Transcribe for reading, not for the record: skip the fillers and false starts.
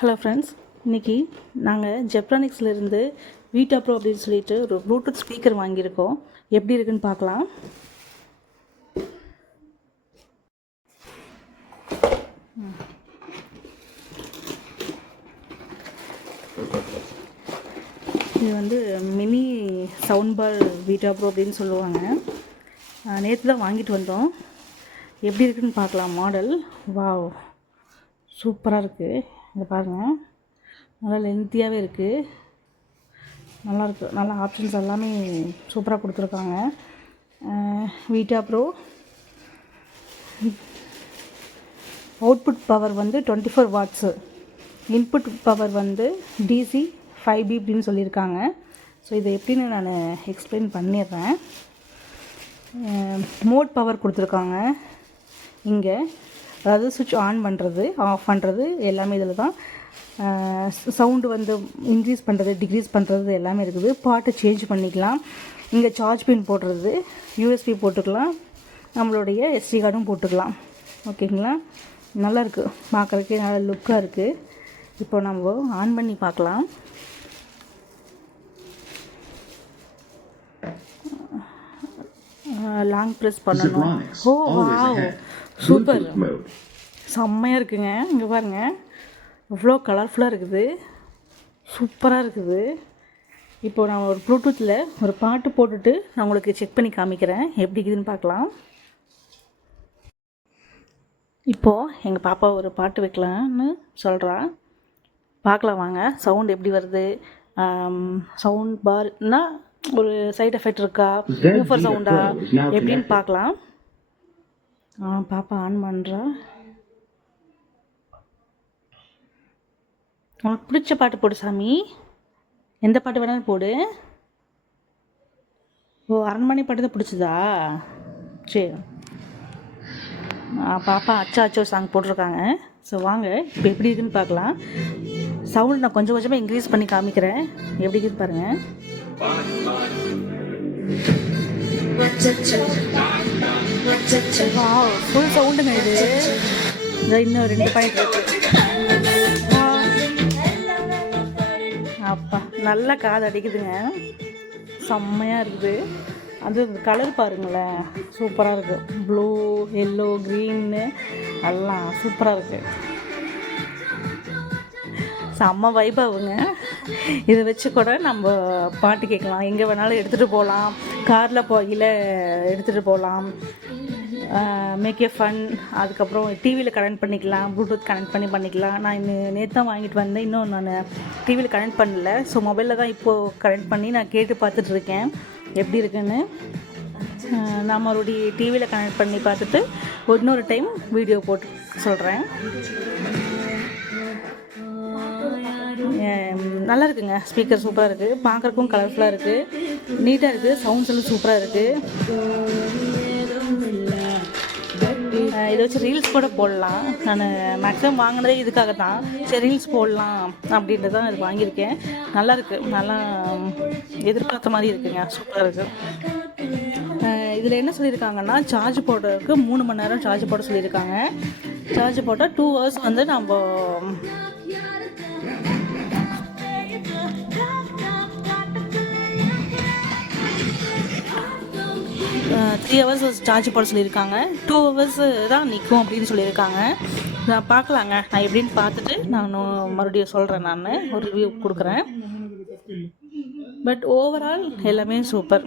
Hello friends, இன்றைக்கி நாங்கள் ஜெப்ரானிக்ஸ்லேருந்து வீட்டா bro அப்படின்னு சொல்லிட்டு ஒரு ப்ளூடூத் ஸ்பீக்கர் வாங்கியிருக்கோம். எப்படி இருக்குன்னு பார்க்கலாம். இது வந்து மினி சவுண்ட் பார் வீட்டா ப்ரோ அப்படின்னு சொல்லுவாங்க. நேற்று தான் வாங்கிட்டு வந்தோம். எப்படி இருக்குன்னு பார்க்கலாம். மாடல் வாவ், சூப்பராக இருக்குது. இங்கே பாருங்கள், நல்லா லென்த்தியாகவே இருக்குது. நல்லாயிருக்கு. நல்லா ஆப்ஷன்ஸ் எல்லாமே சூப்பராக கொடுத்துருக்காங்க. வீட்டா ப்ரோ அவுட்புட் பவர் வந்து 24 வாட்ஸு, இன்புட் பவர் வந்து டிசி 5B அப்படின்னு சொல்லியிருக்காங்க. ஸோ இதை எப்படின்னு நான் எக்ஸ்பிளைன் பண்ணிடுறேன். மோட் பவர் கொடுத்துருக்காங்க இங்கே, அதாவது சுவிட்ச் ஆன் பண்ணுறது ஆஃப் பண்ணுறது எல்லாமே இதில் தான். சவுண்டு வந்து இன்க்ரீஸ் பண்ணுறது டிக்ரீஸ் பண்ணுறது எல்லாமே இருக்குது. பாட்டை சேஞ்ச் பண்ணிக்கலாம். இங்கே சார்ஜ் பின் போடுறது, யூஎஸ்பி போட்டுக்கலாம், நம்மளுடைய எஸ்டி கார்டும் போட்டுக்கலாம். ஓகேங்களா, நல்லாயிருக்கு. பார்க்குறதுக்கே நல்லா லுக்காக இருக்குது. இப்போ நம்ம ஆன் பண்ணி பார்க்கலாம். லாங் ப்ரெஸ் பண்ணணும். ஓ வாவ், சூப்பர், செம்மையாக இருக்குங்க. இங்கே பாருங்கள், இவ்வளோ கலர்ஃபுல்லாக இருக்குது, சூப்பராக இருக்குது. இப்போ நான் ஒரு ப்ளூடூத்தில் ஒரு பாட்டு போட்டுட்டு நான் உங்களுக்கு செக் பண்ணி காமிக்கிறேன், எப்படி இருக்குதுன்னு பார்க்கலாம். இப்போது எங்கள் பாப்பா ஒரு பாட்டு வைக்கலான்னு சொல்கிறா. பார்க்கலாம் வாங்க, சவுண்ட் எப்படி வருது. சவுண்ட் பார்னால் ஒரு சைட் எஃபெக்ட் இருக்கா, ஊஃபர் சவுண்டா எப்படின்னு பார்க்கலாம். பாப்பா ஆன் பண்ணுறா. உனக்கு பிடிச்ச பாட்டு போடு சாமி, எந்த பாட்டு வேணாலும் போடு. ஓ, அரண்மனை பாட்டு தான் பிடிச்சதா? சரி, பாப்பா அச்சா அச்சோ சாங் போட்டிருக்காங்க. ஸோ வாங்க இப்போ எப்படி இருக்குன்னு பார்க்கலாம். சவுண்ட் நான் கொஞ்சம் கொஞ்சமாக இன்க்ரீஸ் பண்ணி காமிக்கிறேன், எப்படி இருக்குன்னு பாருங்கள். ஃபுல் சவுண்டுங்க இது. இன்னும் 2 பாயிண்ட் இருக்கு. அப்பா, நல்லா காது அடிக்குதுங்க, செம்மையாக இருக்குது. அது கலர் பாருங்களேன், சூப்பராக இருக்குது. ப்ளூ, எல்லோ, க்ரீன்னு எல்லாம் சூப்பராக இருக்குது. செம்ம வைபாவுங்க. இதை வச்சு கூட நம்ம பாட்டு கேட்கலாம், எங்கே வேணாலும் எடுத்துகிட்டு போகலாம், காரில் போகையில் எடுத்துகிட்டு போகலாம். Make a fun. அதுக்கப்புறம் டிவியில் கனெக்ட் பண்ணிக்கலாம், ப்ளூடூத் கனெக்ட் பண்ணிக்கலாம். நான் நேற்று தான் வாங்கிட்டு வந்தேன், இன்னும் நான் டிவியில் கனெக்ட் பண்ணல. ஸோ மொபைலில் தான் இப்போது கனெக்ட் பண்ணி நான் கேட்டு பார்த்துட்ருக்கேன் எப்படி இருக்குன்னு. நான் மறுபடியும் டிவியில் கனெக்ட் பண்ணி பார்த்துட்டு இன்னொரு டைம் வீடியோ போட்டு சொல்கிறேன். நல்லா இருக்குங்க. ஸ்பீக்கர் சூப்பராக இருக்குது, பார்க்குறக்கும் கலர்ஃபுல்லாக இருக்குது, நீட்டாக இருக்குது. சவுண்ட்ஸ் எல்லாம் சூப்பராக இருக்குது. இதை வச்சு ரீல்ஸ் கூட போடலாம். நான் மேக்ஸிமம் வாங்கினதே இதுக்காக தான். சரி, ரீல்ஸ் போடலாம் அப்படின்ட்டு தான் இது வாங்கியிருக்கேன். நல்லாயிருக்கு, நல்லா எதிர்பார்த்த மாதிரி இருக்குங்க, சூப்பராக இருக்குது. இதில் என்ன சொல்லியிருக்காங்கன்னா, சார்ஜ் போடுறதுக்கு 3 மணி நேரம் சார்ஜ் போட சொல்லியிருக்காங்க. சார்ஜ் போட்டால் 2 hours வந்து நம்ம 3 hours சார்ஜ் போட சொல்லியிருக்காங்க. 2 hours தான் நிற்கும் அப்படின்னு சொல்லியிருக்காங்க. நான் பார்க்கலாங்க, நான் எப்படின்னு பார்த்துட்டு நான் மறுபடியும் சொல்கிறேன், நான் ஒரு ரிவ்யூ கொடுக்குறேன். பட் ஓவரால் எல்லாமே சூப்பர்.